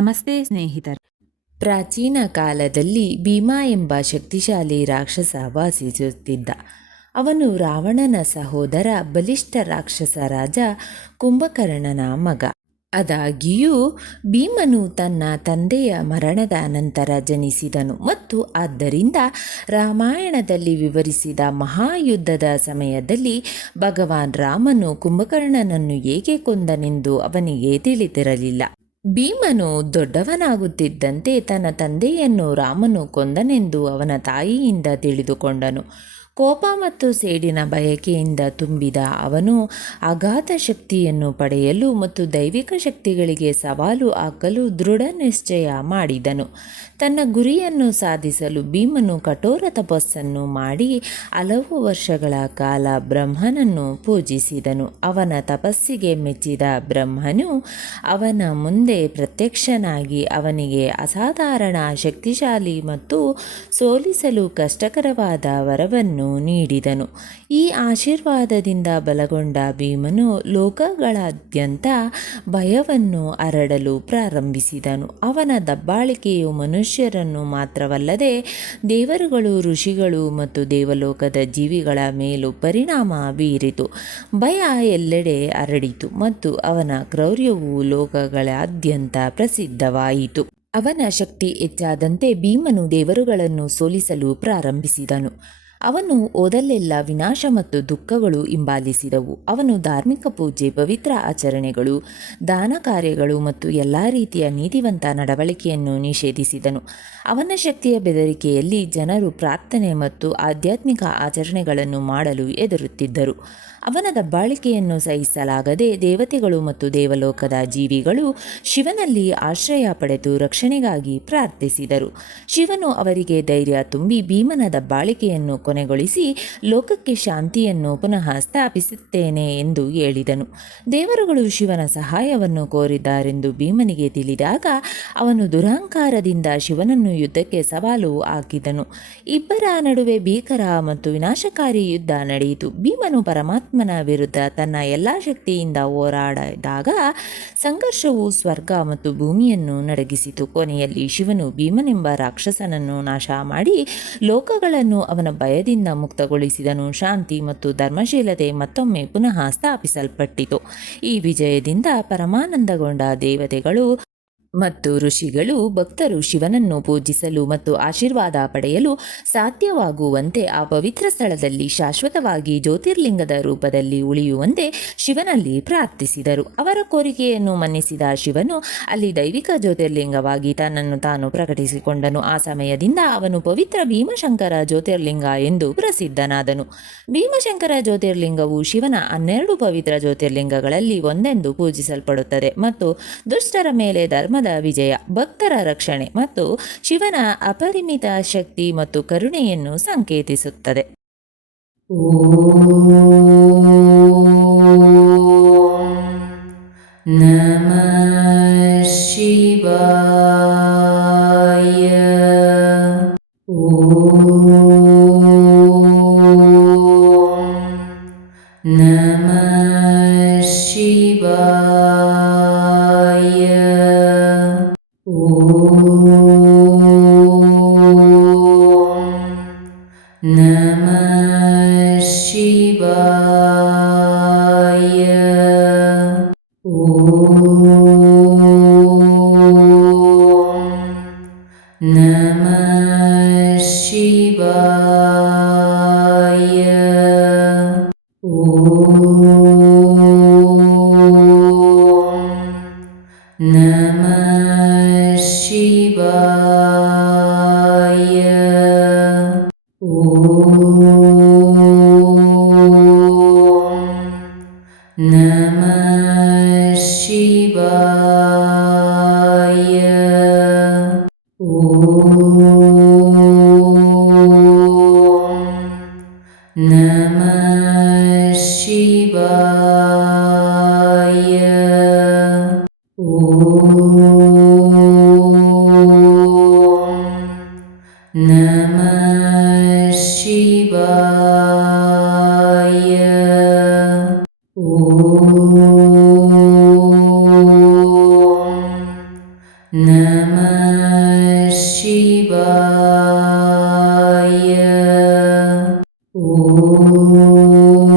ನಮಸ್ತೆ ಸ್ನೇಹಿತರೆ. ಪ್ರಾಚೀನ ಕಾಲದಲ್ಲಿ ಭೀಮ ಎಂಬ ಶಕ್ತಿಶಾಲಿ ರಾಕ್ಷಸ ವಾಸಿಸುತ್ತಿದ್ದ. ಅವನು ರಾವಣನ ಸಹೋದರ, ಬಲಿಷ್ಠ ರಾಕ್ಷಸ ರಾಜ ಕುಂಭಕರ್ಣನ ಮಗ. ಆದಾಗ್ಯೂ ಭೀಮನು ತನ್ನ ತಂದೆಯ ಮರಣದ ನಂತರ ಜನಿಸಿದನು ಮತ್ತು ಆದ್ದರಿಂದ ರಾಮಾಯಣದಲ್ಲಿ ವಿವರಿಸಿದ ಮಹಾಯುದ್ಧದ ಸಮಯದಲ್ಲಿ ಭಗವಾನ್ ರಾಮನು ಕುಂಭಕರ್ಣನನ್ನು ಏಕೆ ಕೊಂದನೆಂದು ಅವನಿಗೆ ತಿಳಿದಿರಲಿಲ್ಲ. ಭೀಮನು ದೊಡ್ಡವನಾಗುತ್ತಿದ್ದಂತೆ ತನ್ನ ತಂದೆಯನ್ನು ರಾಮನು ಕೊಂದನೆಂದು ಅವನ ತಾಯಿಯಿಂದ ತಿಳಿದುಕೊಂಡನು. ಕೋಪ ಮತ್ತು ಸೇಡಿನ ಬಯಕೆಯಿಂದ ತುಂಬಿದ ಅವನು ಅಗಾಧ ಶಕ್ತಿಯನ್ನು ಪಡೆಯಲು ಮತ್ತು ದೈವಿಕ ಶಕ್ತಿಗಳಿಗೆ ಸವಾಲು ಹಾಕಲು ದೃಢ ನಿಶ್ಚಯ ಮಾಡಿದನು. ತನ್ನ ಗುರಿಯನ್ನು ಸಾಧಿಸಲು ಭೀಮನು ಕಠೋರ ತಪಸ್ಸನ್ನು ಮಾಡಿ ಹಲವು ವರ್ಷಗಳ ಕಾಲ ಬ್ರಹ್ಮನನ್ನು ಪೂಜಿಸಿದನು. ಅವನ ತಪಸ್ಸಿಗೆ ಮೆಚ್ಚಿದ ಬ್ರಹ್ಮನು ಅವನ ಮುಂದೆ ಪ್ರತ್ಯಕ್ಷನಾಗಿ ಅವನಿಗೆ ಅಸಾಧಾರಣ ಶಕ್ತಿಶಾಲಿ ಮತ್ತು ಸೋಲಿಸಲು ಕಷ್ಟಕರವಾದ ವರವನ್ನು ನೀಡಿದನು. ಈ ಆಶೀರ್ವಾದದಿಂದ ಬಲಗೊಂಡ ಭೀಮನು ಲೋಕಗಳಾದ್ಯಂತ ಭಯವನ್ನು ಹರಡಲು ಪ್ರಾರಂಭಿಸಿದನು. ಅವನ ದಬ್ಬಾಳಿಕೆಯು ಮನುಷ್ಯರನ್ನು ಮಾತ್ರವಲ್ಲದೆ ದೇವರುಗಳು, ಋಷಿಗಳು ಮತ್ತು ದೇವಲೋಕದ ಜೀವಿಗಳ ಮೇಲೂ ಪರಿಣಾಮ ಬೀರಿತು. ಭಯ ಎಲ್ಲೆಡೆ ಹರಡಿತು ಮತ್ತು ಅವನ ಕ್ರೌರ್ಯವು ಲೋಕಗಳಾದ್ಯಂತ ಪ್ರಸಿದ್ಧವಾಯಿತು. ಅವನ ಶಕ್ತಿ ಹೆಚ್ಚಾದಂತೆ ಭೀಮನು ದೇವರುಗಳನ್ನು ಸೋಲಿಸಲು ಪ್ರಾರಂಭಿಸಿದನು. ಅವನು ಹೋದಲ್ಲೆಲ್ಲ ವಿನಾಶ ಮತ್ತು ದುಃಖಗಳು ಹಿಂಬಾಲಿಸಿದವು. ಅವನು ಧಾರ್ಮಿಕ ಪೂಜೆ, ಪವಿತ್ರ ಆಚರಣೆಗಳು, ದಾನ ಕಾರ್ಯಗಳು ಮತ್ತು ಎಲ್ಲ ರೀತಿಯ ನೀತಿವಂತ ನಡವಳಿಕೆಯನ್ನು ನಿಷೇಧಿಸಿದನು. ಅವನ ಶಕ್ತಿಯ ಬೆದರಿಕೆಯಲ್ಲಿ ಜನರು ಪ್ರಾರ್ಥನೆ ಮತ್ತು ಆಧ್ಯಾತ್ಮಿಕ ಆಚರಣೆಗಳನ್ನು ಮಾಡಲು ಹೆದರುತ್ತಿದ್ದರು. ಅವನ ದಬ್ಬಾಳಿಕೆಯನ್ನು ಸಹಿಸಲಾಗದೆ ದೇವತೆಗಳು ಮತ್ತು ದೇವಲೋಕದ ಜೀವಿಗಳು ಶಿವನಲ್ಲಿ ಆಶ್ರಯ ಪಡೆದು ರಕ್ಷಣೆಗಾಗಿ ಪ್ರಾರ್ಥಿಸಿದರು. ಶಿವನು ಅವರಿಗೆ ಧೈರ್ಯ ತುಂಬಿ ಭೀಮನ ದಬ್ಬಾಳಿಕೆಯನ್ನು ಕೊನೆಗೊಳಿಸಿ ಲೋಕಕ್ಕೆ ಶಾಂತಿಯನ್ನು ಪುನಃ ಸ್ಥಾಪಿಸುತ್ತೇನೆ ಎಂದು ಹೇಳಿದನು. ದೇವರುಗಳು ಶಿವನ ಸಹಾಯವನ್ನು ಕೋರಿದ್ದಾರೆಂದು ಭೀಮನಿಗೆ ತಿಳಿದಾಗ ಅವನು ದುರಹಂಕಾರದಿಂದ ಶಿವನನ್ನು ಯುದ್ಧಕ್ಕೆ ಸವಾಲು ಹಾಕಿದನು. ಇಬ್ಬರ ನಡುವೆ ಭೀಕರ ಮತ್ತು ವಿನಾಶಕಾರಿ ಯುದ್ಧ ನಡೆಯಿತು. ಭೀಮನು ಪರಮಾತ್ಮನ ವಿರುದ್ಧ ತನ್ನ ಎಲ್ಲ ಶಕ್ತಿಯಿಂದ ಹೋರಾಡಿದಾಗ ಸಂಘರ್ಷವು ಸ್ವರ್ಗ ಮತ್ತು ಭೂಮಿಯನ್ನು ನಡಗಿಸಿತು. ಕೊನೆಯಲ್ಲಿ ಶಿವನು ಭೀಮನೆಂಬ ರಾಕ್ಷಸನನ್ನು ನಾಶ ಮಾಡಿ ಲೋಕಗಳನ್ನು ಅವನ ಭಯದಿಂದ ಮುಕ್ತಗೊಳಿಸಿದನು. ಶಾಂತಿ ಮತ್ತು ಧರ್ಮಶೀಲತೆ ಮತ್ತೊಮ್ಮೆ ಪುನಃ ಸ್ಥಾಪಿಸಲ್ಪಟ್ಟಿತು. ಈ ವಿಜಯದಿಂದ ಪರಮಾನಂದಗೊಂಡ ದೇವತೆಗಳು ಮತ್ತು ಋಷಿಗಳು ಭಕ್ತರು ಶಿವನನ್ನು ಪೂಜಿಸಲು ಮತ್ತು ಆಶೀರ್ವಾದ ಪಡೆಯಲು ಸಾಧ್ಯವಾಗುವಂತೆ ಆ ಪವಿತ್ರ ಸ್ಥಳದಲ್ಲಿ ಶಾಶ್ವತವಾಗಿ ಜ್ಯೋತಿರ್ಲಿಂಗದ ರೂಪದಲ್ಲಿ ಉಳಿಯುವಂತೆ ಶಿವನಲ್ಲಿ ಪ್ರಾರ್ಥಿಸಿದರು. ಅವರ ಕೋರಿಕೆಯನ್ನು ಮನ್ನಿಸಿದ ಶಿವನು ಅಲ್ಲಿ ದೈವಿಕ ಜ್ಯೋತಿರ್ಲಿಂಗವಾಗಿ ತನ್ನನ್ನು ತಾನು ಪ್ರಕಟಿಸಿಕೊಂಡನು. ಆ ಸಮಯದಿಂದ ಅವನು ಪವಿತ್ರ ಭೀಮಶಂಕರ ಜ್ಯೋತಿರ್ಲಿಂಗ ಎಂದು ಪ್ರಸಿದ್ಧನಾದನು. ಭೀಮಶಂಕರ ಜ್ಯೋತಿರ್ಲಿಂಗವು ಶಿವನ 12 ಪವಿತ್ರ ಜ್ಯೋತಿರ್ಲಿಂಗಗಳಲ್ಲಿ ಒಂದೆಂದು ಪೂಜಿಸಲ್ಪಡುತ್ತದೆ ಮತ್ತು ದುಷ್ಟರ ಮೇಲೆ ಧರ್ಮ ವಿಜಯ, ಭಕ್ತರ ರಕ್ಷಣೆ ಮತ್ತು ಶಿವನ ಅಪರಿಮಿತ ಶಕ್ತಿ ಮತ್ತು ಕರುಣೆಯನ್ನು ಸಂಕೇತಿಸುತ್ತದೆ. ನಮಃ ಶಿವಾಯ. ನಮಃ ಶಿವಾಯ. ನಮಃ ಶಿವಾಯ. ನಮಃ ಶಿವಾಯ. ನಮಃ ಶಿವಾಯ. ನಮಃ ಶಿವಾಯ. ನಮಃ ಶಿವಾಯ. ನಮಃ ಶಿವಾಯ. ನಮಃ